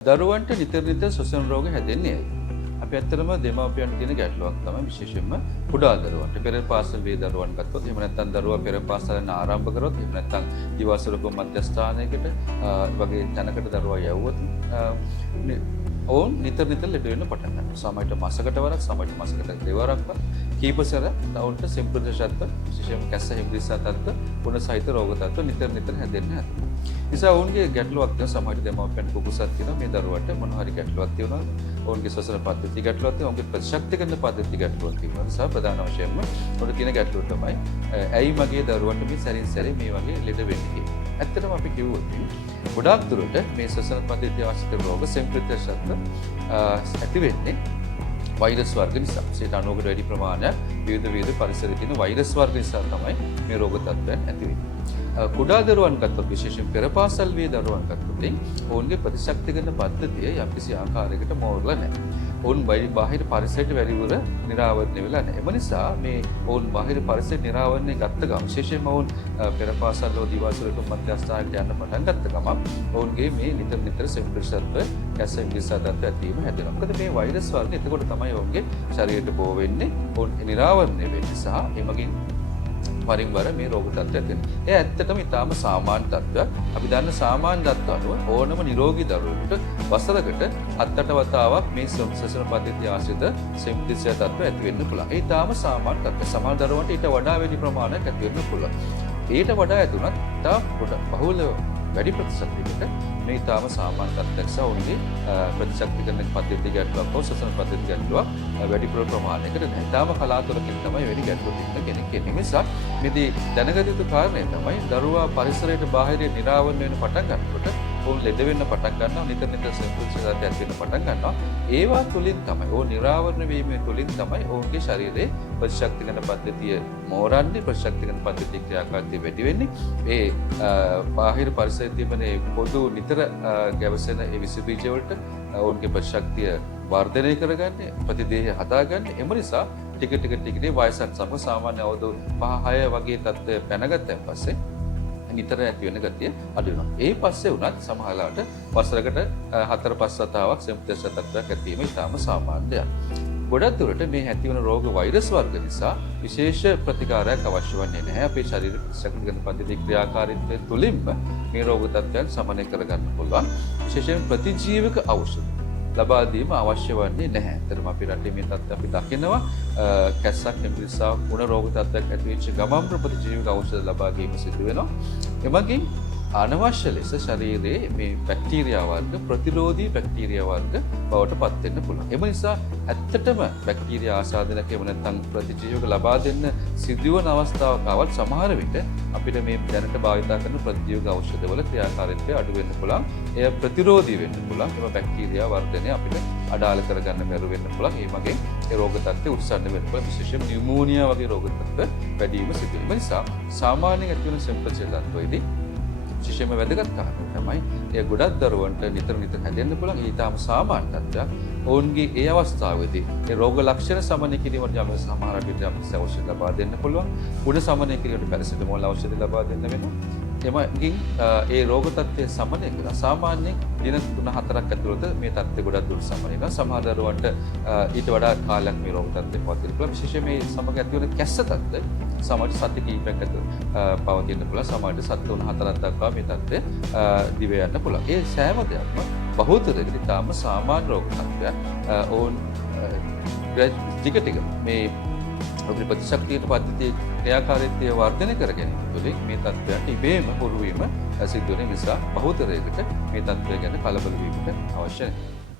දරුවන්ට නිතර නිතර ශ්වසන රෝග හැදෙන්නේ ඇයි? අපි ඇත්තටම දෙමාපියන්ට තියෙන ගැටලුවක් තමයි විශේෂයෙන්ම කුඩා දරුවන්ට. පෙර පාසල් වේ දරුවන් ගත්තොත් එහෙම නැත්නම් දරුවා පෙර පාසල් යන ආරම්භ කරොත් එහෙම නැත්නම් දිවාසුරුක මධ්‍යස්ථානයකට වගේ තැනකට දරුවා යවුවොත් ඔවුන් නිතර නිතර ලෙඩ වෙන්න පටන් ගන්නවා. සමහරවිට මාසකට වරක්, සමහරවිට මාසකට දෙවරක්වත් කීප සැරයක් ඔවුන්ට සිම්ප්‍රදේශත්ව විශේෂයෙන්ම කැස්ස හිම්බිරිසා තත්ත්ව පුන සහිත රෝග තත්ත්ව නිතර නිතර හැදෙන්න හැදුවා. නිසා ඔවුන්ගේ ගැටලුවක් තියෙන සමහරවිට දෙමාපියන්ට කුකුසක් තියෙනවා මේ දරුවට මොන හරි ගැටලුවක් තියෙනවා. ඔවුන්ගේ ශ්වසන පද්ධතිය ගැටලුවක් තියෙනවා. ඔවුන්ගේ ප්‍රතිශක්තිකරණ පද්ධතිය ගැටලුවක් තියෙනවා. නිසා ප්‍රධාන වශයෙන්ම ඔවුන්ට තියෙන ගැටලුව තමයි ඇයි මගේ දරුවන්ට මේ සැරින් සැරේ මේ වගේ ලෙඩ වෙන්නේ කියලා. ඇත්තටම අපි කිව්වොත් ගොඩාක් දුරට මේ ශ්වසන පද්ධතිය ආශ්‍රිත රෝග සිම්ප්‍රදේශත්ව ඇති වෙන්නේ වෛරස් වර්ග නිසා. 90කට වැඩි ප්‍රමාණයක් විවිධ පරිසරයේ තියෙන වෛරස් වර්ග නිසා තමයි මේ රෝග තත්ත්වයන් ඇති වෙන්නේ. කුඩා දරුවන් ගත්තොත් විශේෂයෙන් පෙර පාසල් වේ දරුවන් ගත්තොත් ඔවුන්ගේ ප්‍රතිශක්තිකරණ පද්ධතිය යම්කිසි ආකාරයකට මෝරලා නැහැ. ඔවුන් බාහිර පරිසරයට වැඩිපුර නිරාවරණය වෙලා නැහැ. එම නිසා මේ ඔවුන් බාහිර පරිසරයට නිරාවරණය ගත්ත ගමන් විශේෂයෙන්ම ඔවුන් පෙර පාසල් වල දිවාසුරුක මධ්‍යස්ථානයට යන්න පටන් ගත්ත ගමන් ඔවුන්ගේ මේ නිතර සිම්ප්‍රදේශත්ව කැසෙන් විසදත් ඇතිවීම හැදෙනවා. මොකද මේ වෛරස් වර්ග එතකොට තමයි ඔවුන්ගේ ශරීරයට බෝ වෙන්නේ. ඔවුන් නිරාවරණය වෙන්නේ සහ එමගින් වරින් වර මේ රෝග තත්ත්වයක් වෙනවා. ඒ ඇත්තටම ඉතාම සාමාන්‍ය තත්ත්වයක්. අපි දන්න සාමාන්‍ය තත්ත්ව අනුව ඕනම නිරෝගී දරුවෙකුට වසරකට 7-8 වතාවක් මේ ශ්වසන පද්ධතිය ආශ්‍රිත සිම්ප්‍රදේශ තත්ත්ව ඇති වෙන්න පුළුවන්. ඒ ඉතාම සාමාන්‍ය තත්ත්වයක්. සමහර දරුවන්ට ඊට වඩා වැඩි ප්‍රමාණයක් ඇති වෙන්න පුළුවන්. ඊට වඩා ඇතුණත් තා බහුල වැඩි ප්‍රතිශතයකට මේ ඉතාම සාමාන්‍ය තත්ත්වයක් සහ ඔවුන්ගේ ප්‍රතිශක්තිකරණ පද්ධතිය ගැටලුවක් හෝ ශ්වසන පද්ධතිය ගැටලුවක් වැඩි ප්‍රමාණයකට නැහැ. ඉතාම කලාතුරකින් තමයි වැඩි ගැටලුවක් තියෙන කෙනෙක් ඉන්නේ. නිසා මේදී දැනගත යුතු කාරණය තමයි දරුවා පරිසරයට බාහිර නිරාවරණය වෙන පටන් ගන්නකොට ඔවුන් ලෙඩ වෙන්න පටන් ගන්නවා. නිතර සිම්ප්‍රදේශات ඇති වෙන්න පටන් ගන්නවා. ඒවා තුලින් තමයි ඔවුන් නිරාවරණය වීම තුලින් තමයි ඔවුන්ගේ ශරීරයේ ප්‍රතිශක්තිකරණ පද්ධතිය මෝරන්නේ, ප්‍රතිශක්තිකරණ පද්ධතිය ක්‍රියාකාරීත්වය වැඩි වෙන්නේ. ඒ බාහිර පරිසරයේ තිබෙන පොදු නිතර ගැවසෙන ඒ විස බීජ වලට ඔවුන්ගේ ප්‍රතිශක්තිය වර්ධනය කරගන්නේ, ප්‍රතිදේහය හදාගන්නේ. එම නිසා ටික ටික වයසත් සමග සාමාන්‍ය අවුරුදු 5-6 වගේ තත්ත්වය පැනගත්තන් පස්සේ නිතර ඇති වෙන ගතිය අඩු වෙනවා. ඒ පස්සේ වුණත් සමහරවිට වසරකට 4-5 වතාවක් සිම්ප්‍රදේශ තත්ත්වයක් ඇති වීම ඉතාම සාමාන්‍ය දෙයක්. ගොඩක් දුරට මේ ඇති වෙන රෝග වෛරස් වර්ග නිසා විශේෂ ප්‍රතිකාරයක් අවශ්‍ය වන්නේ නැහැ. අපේ ශරීර ප්‍රතිශක්තිකරණ පද්ධතියේ ක්‍රියාකාරීත්වය තුළින්ම මේ රෝග තත්ත්වයන් සමනය කරගන්න පුළුවන්. විශේෂයෙන් ප්‍රතිජීවක ඖෂධ ලබා දීම අවශ්‍ය වන්නේ නැහැ. ඇත්තටම අපේ රටේ මේ තත්ත්වය අපි දකිනවා. කැස්සක් හිම්බිරිසාවක් වුණ රෝග තත්ත්වයක් ඇති වෙච්ච ගමන් ප්‍රතිජීවක ඖෂධ ලබා ගැනීම සිදු වෙනවා. එමගින් අනවශ්‍ය ලෙස ශරීරයේ මේ බැක්ටීරියා වර්ග ප්‍රතිරෝධී බැක්ටීරියා වර්ග බවට පත් වෙන්න පුළුවන්. එම නිසා ඇත්තටම බැක්ටීරියා ආසාදනයක් එහෙම නැත්නම් ප්‍රතිජීවක ලබා දෙන්න සිදුවන අවස්ථාවකවත් සමහර විට අපිට මේ දැනට භාවිත කරන ප්‍රතිජීවක ඖෂධවල ක්‍රියාකාරීත්වය අඩු වෙන්න පුළුවන්. එය ප්‍රතිරෝධී වෙන්න පුළුවන්. එම බැක්ටීරියා වර්ධනය අපිට අඩාල කරගන්න බැරුව වෙන්න පුළුවන්. ඒ වගේ ඒ රෝග තත්ත්වය උත්සන්න වෙන්න පුළුවන්. විශේෂයෙන් නියුමෝනියා වගේ රෝග තත්ත්ව වැඩි වීම සිදු වෙනවා. ඒ නිසා සාමාන්‍යයෙන් ඇති වෙන සිම්ප්ටම්ස් වලදී විශේෂයෙන්ම වැදගත් කාරණා තමයි ඒ ගොඩක් දරුවන්ට නිතර හැදෙන්න පුළුවන්. ඒ ඊටාම සාමාන්‍ය තත්ත්වයක්. ඔවුන්ගේ ඒ අවස්ථාවේදී ඒ රෝග ලක්ෂණ සමනය කිරීමට යම් සමහර විට ඖෂධ ලබා දෙන්න පුළුවන්. උඩ සමනය කිරීමට පැරසිටමෝල් ඖෂධ ලබා දෙන්න වෙනවා. එමගින් ඒ රෝග තත්ත්වය සමනය කරලා සාමාන්‍යයෙන් දින 3-4ක් ඇතුළත මේ තත්ත්වය ගොඩක් දුරට සමනය වෙනවා. සමහර දරුවන්ට ඊට වඩා කාලයක් මේ රෝග තත්ත්වය පවතින පුළුවන්. විශේෂයෙන් මේ සමග ඇති වෙන කැස්ස තත්ත්වය සමහර සති කිහිපයක් ඇතුළත පවතින පුළුවන්. සමහරට සති 3-4ක් දක්වා මේ තත්ත්වය දිව යන්න පුළුවන්. ඒ සෑම දෙයක්ම බහුතරයකට ඉතාම සාමාන්‍ය රෝග තත්ත්වයක්. ඔවුන් ටික මේ අපේ ප්‍රතිශක්තියට පද්ධතියේ ක්‍රියාකාරීත්වය වර්ධනය කර ගැනීම තුළින් මේ තත්ත්වයන්ට ඉබේම හුරු වීම සිදු වෙන නිසා බහුතරයකට මේ තත්ත්වය ගැන කලබල වීමට අවශ්‍ය නැහැ.